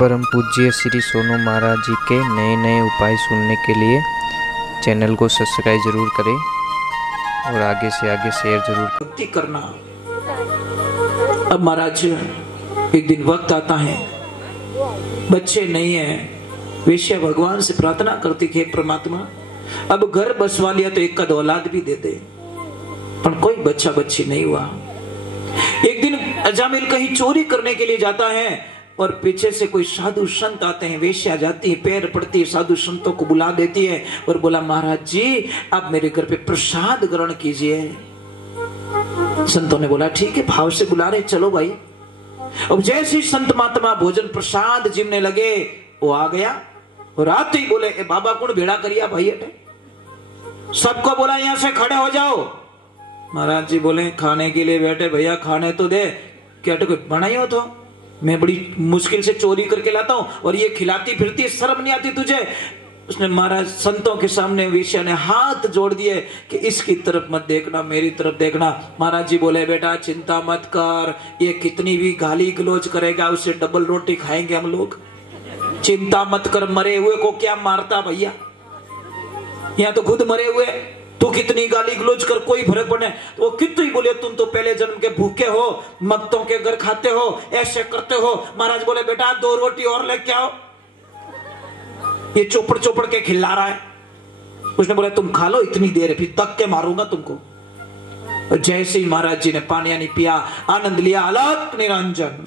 परम पूज्य श्री सोनू महाराज जी के नए नए उपाय सुनने के लिए चैनल को सब्सक्राइब जरूर करें और आगे से आगे शेयर जरूर भक्ति करना। अब महाराज एक दिन वक्त आता है, बच्चे नहीं है, वेश्या भगवान से प्रार्थना करती कि परमात्मा अब घर बसवा लिया तो एक का औलाद भी दे दे, पर कोई बच्चा बच्ची नहीं हुआ। एक दिन अजामिल कहीं चोरी करने के लिए जाता है और पीछे से कोई साधु संत आते हैं, वेश्या जाती है, पैर पड़ती है, साधु संतों को बुला देती है और बोला महाराज जी आप मेरे घर पे प्रसाद ग्रहण कीजिए। संतों ने बोला ठीक है, भाव से बुला रहे, चलो भाई। अब जैसे ही संत महात्मा भोजन प्रसाद जिमने लगे वो आ गया और आते ही बोले ए बाबा कौन भेड़ा करिया भाई अटे, सबको बोला यहां से खड़े हो जाओ। महाराज जी बोले खाने के लिए बैठे, भैया खाने तो दे, क्या कोई बनाई हो तो मैं बड़ी मुश्किल से चोरी करके लाता हूं और ये खिलाती फिरती है, शर्म नहीं आती तुझे। उसने महाराज संतों के सामने वेश्या ने हाथ जोड़ दिए कि इसकी तरफ मत देखना, मेरी तरफ देखना। महाराज जी बोले बेटा चिंता मत कर, ये कितनी भी गाली गलौज करेगा उससे डबल रोटी खाएंगे हम लोग, चिंता मत कर, मरे हुए को क्या मारता भैया, यहाँ तो खुद मरे हुए, तू कितनी गाली गलौज कर कोई फर्क पड़ने। तो वो कितनी बोले तुम तो पहले जन्म के भूखे हो, मक्तों के घर खाते हो, ऐसे करते हो। महाराज बोले बेटा 2 रोटी और लेके आओ, ये चोपड़ चोपड़ के खिला रहा है। उसने बोला तुम खा लो इतनी देर है, फिर तक के मारूंगा तुमको। जैसे ही महाराज जी ने पानी नहीं पिया, आनंद लिया, अलग निरंजन।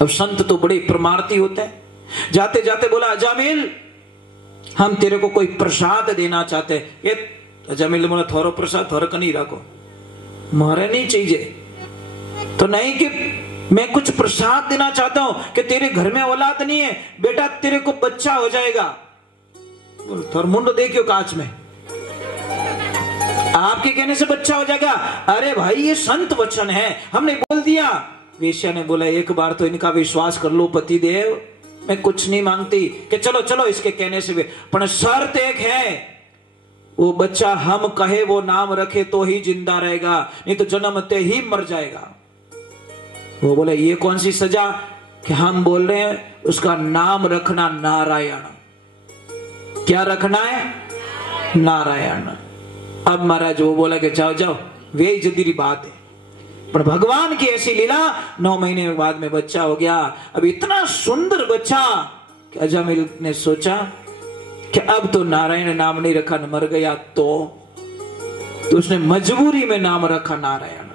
अब संत तो बड़े परमार्थी होते हैं, जाते जाते बोला अजामिल हम तेरे को कोई प्रसाद देना चाहते। ये अजामिल बोला थोड़ा प्रसाद थोड़ा कहीं रखो, मारे नहीं चाहिए तो नहीं कि मैं कुछ प्रसाद देना चाहता हूं कि तेरे घर में औलाद नहीं है बेटा, तेरे को बच्चा हो जाएगा। थोड़ा मुंडो देखियो कांच में, आपके कहने से बच्चा हो जाएगा। अरे भाई ये संत वचन है, हमने बोल दिया। वेश्या ने बोला एक बार तो इनका विश्वास कर लो पति देव, मैं कुछ नहीं मांगती कि चलो चलो इसके कहने से भी, पर शर्त एक है, वो बच्चा हम कहे वो नाम रखे तो ही जिंदा रहेगा, नहीं तो जन्मते ही मर जाएगा। वो बोले ये कौन सी सजा कि हम बोल रहे हैं उसका नाम रखना नारायण। क्या रखना है? नारायण। अब महाराज वो बोला कि जाओ जाओ, वे जदीरी बात है, पर भगवान की ऐसी लीला 9 महीने बाद में बच्चा हो गया। अब इतना सुंदर बच्चा कि अजामिल ने सोचा कि अब तो नारायण नाम नहीं रखा, मर गया तो उसने मजबूरी में नाम रखा नारायण।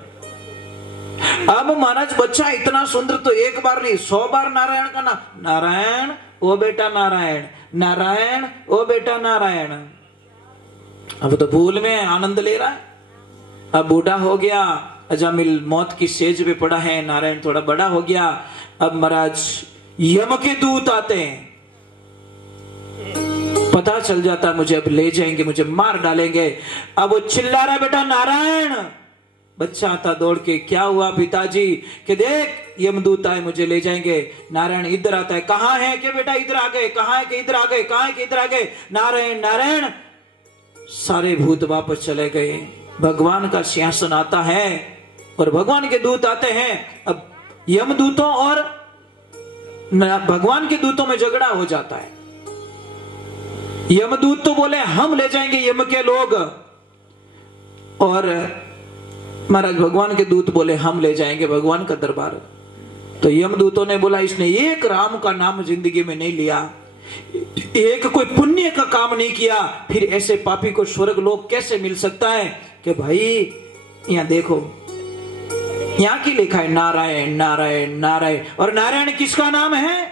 अब महाराज बच्चा इतना सुंदर तो एक बार नहीं 100 बार नारायण का नाम, नारायण ओ बेटा नारायण, नारायण ओ बेटा नारायण। अब तो भूल में आनंद ले रहा है। अब बूढ़ा हो गया, अजामिल मौत की सेज पे पड़ा है, नारायण थोड़ा बड़ा हो गया। अब महाराज यम के दूत आते हैं, पता चल जाता मुझे अब ले जाएंगे, मुझे मार डालेंगे। अब वो चिल्ला रहा बेटा नारायण। बच्चा आता दौड़ के, क्या हुआ पिताजी? कि देख यमदूत आए मुझे ले जाएंगे। नारायण इधर आता है, कहां है? कि बेटा इधर आ गए। कहां है? कि इधर आ गए। कहां है? कि इधर आ गए। नारायण नारायण, सारे भूत वापस चले गए। भगवान का सिंहासन आता है और भगवान के दूत आते हैं। अब यमदूतों और भगवान के दूतों में झगड़ा हो जाता है। यमदूत तो बोले हम ले जाएंगे यम के लोग, और महाराज भगवान के दूत बोले हम ले जाएंगे भगवान का दरबार। तो यमदूतों ने बोला इसने एक राम का नाम जिंदगी में नहीं लिया, एक कोई पुण्य का काम नहीं किया, फिर ऐसे पापी को स्वर्ग लोक कैसे मिल सकता है? कि भाई यहां देखो, यहां की लिखा है नारायण नारायण नारायण, और नारायण किसका नाम है?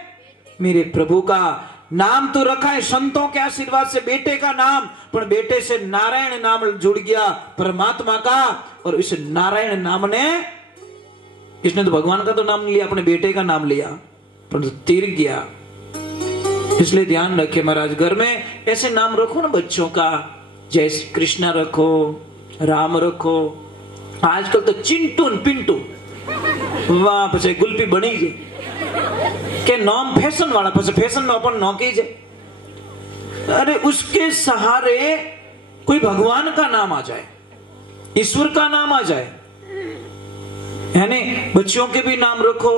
मेरे प्रभु का नाम तो रखा है संतों के आशीर्वाद से बेटे का नाम, पर बेटे से नारायण नाम जुड़ गया परमात्मा का, और इस नारायण नाम ने, इसने तो भगवान का तो नाम नहीं लिया, अपने बेटे का नाम लिया, पर तीर गया। इसलिए ध्यान रखे महाराज, घर में ऐसे नाम रखो ना बच्चों का, जैसे कृष्णा रखो, राम रखो। आजकल तो चिंटू पिंटू वहां पे गुल्फी बनी जे के नाम फैशन वाला, फैशन में अपन नौकी जे। अरे उसके सहारे कोई भगवान का नाम आ जाए, ईश्वर का नाम आ जाए, यानी बच्चों के भी नाम रखो,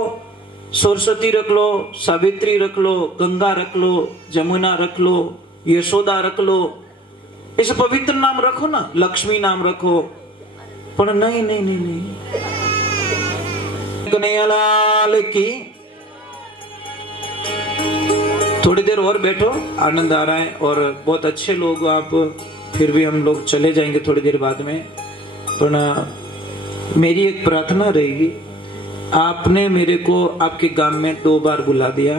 सरस्वती रख लो, सावित्री रख लो, गंगा रख लो, जमुना रख लो, यशोदा रख लो, ऐसे पवित्र नाम रखो ना, लक्ष्मी नाम रखो। पर नहीं नहीं नहीं नहीं, कन्हैयालाल की। थोड़ी देर और बैठो, आनंद आ रहा है और बहुत अच्छे लोग आप, फिर भी हम लोग चले जाएंगे थोड़ी देर बाद में। पर मेरी एक प्रार्थना रहेगी, आपने मेरे को आपके गांव में 2 बार बुला दिया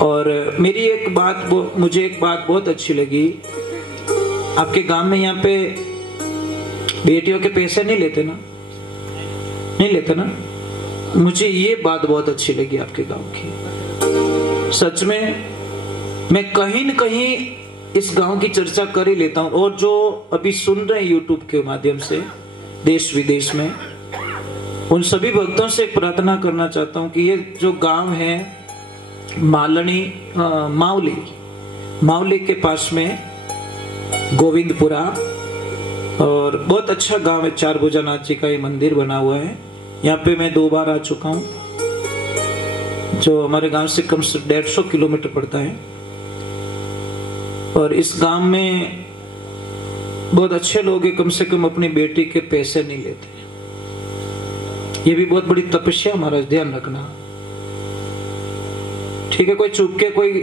और मेरी एक बात, मुझे एक बात बहुत अच्छी लगी, आपके गांव में यहाँ पे बेटियों के पैसे नहीं लेते ना, नहीं लेते ना। मुझे ये बात बहुत अच्छी लगी आपके गांव की। सच में मैं कहीं न कहीं इस गांव की चर्चा कर ही लेता हूं, और जो अभी सुन रहे हैं यूट्यूब के माध्यम से देश विदेश में, उन सभी भक्तों से एक प्रार्थना करना चाहता हूं कि ये जो गांव है मालनी, मावली के पास में गोविंदपुरा, और बहुत अच्छा गांव है। 4 भुजानाथ जी का ये मंदिर बना हुआ है। यहाँ पे मैं 2 बार आ चुका हूँ, जो हमारे गांव से कम से 150 किलोमीटर पड़ता है। और इस गांव में बहुत अच्छे लोग हैं, कम से कम अपनी बेटी के पैसे नहीं लेते। ये भी बहुत बड़ी तपस्या, महाराज ध्यान रखना, ठीक है। कोई चुप के कोई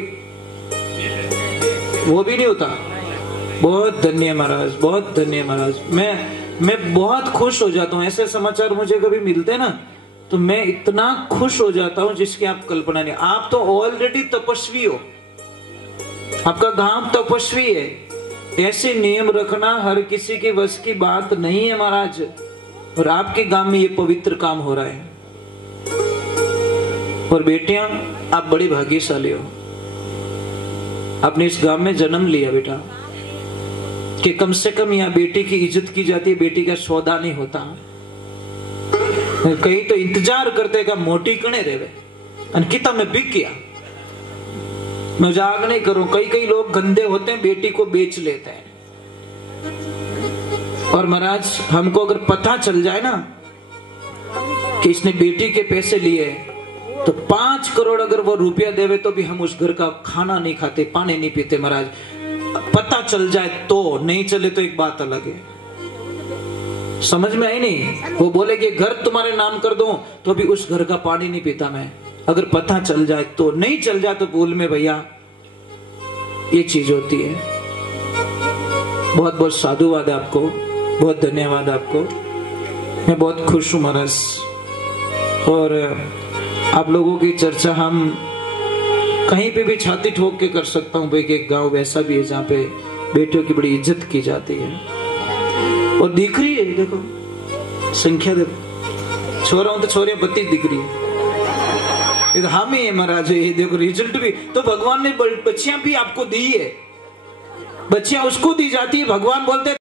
वो भी नहीं होता। बहुत धन्य महाराज, बहुत धन्य महाराज। मैं बहुत खुश हो जाता हूँ, ऐसे समाचार मुझे कभी मिलते ना तो मैं इतना खुश हो जाता हूँ जिसकी आप कल्पना नहीं। आप तो ऑलरेडी तपस्वी हो, आपका गांव तपस्वी है। ऐसे नियम रखना हर किसी के बस की बात नहीं है महाराज, और आपके गांव में ये पवित्र काम हो रहा है। और बेटियां, आप बड़ी भाग्यशाली हो, आपने इस गांव में जन्म लिया बेटा, कि कम से कम यहाँ बेटी की इज्जत की जाती है, बेटी का सौदा नहीं होता। कहीं तो इंतजार करते का मोटी कने रेवे अनकिता में बिक गया। मजाक नहीं करूं, कई लोग गंदे होते हैं, बेटी को बेच लेते हैं। और महाराज हमको अगर पता चल जाए ना कि इसने बेटी के पैसे लिए, तो 5 करोड़ अगर वो रुपया देवे तो भी हम उस घर का खाना नहीं खाते, पानी नहीं पीते महाराज। पता चल जाए तो, नहीं चले तो एक बात अलग है। समझ में आई नहीं? वो बोले कि घर तुम्हारे नाम कर दो तो भी उस घर का पानी नहीं पीता मैं, अगर पता चल जाए तो। नहीं चल जाए तो भूल में भैया, ये चीज होती है। बहुत बहुत साधुवाद है आपको, बहुत धन्यवाद आपको। मैं बहुत खुश हूं महाराज, और आप लोगों की चर्चा हम कहीं पे भी छाती ठोक के कर सकता हूं भाई, कि एक गांव वैसा भी है जहाँ पे बेटियों की बड़ी इज्जत की जाती है। और दिख रही है, देखो संख्या देखो, छोरा हूं तो छोरियां 32 दिख रही है। ये तो हम ही है महाराज, ये देखो रिजल्ट भी तो भगवान ने बच्चियां भी आपको दी है, बच्चियां उसको दी जाती है। भगवान बोलते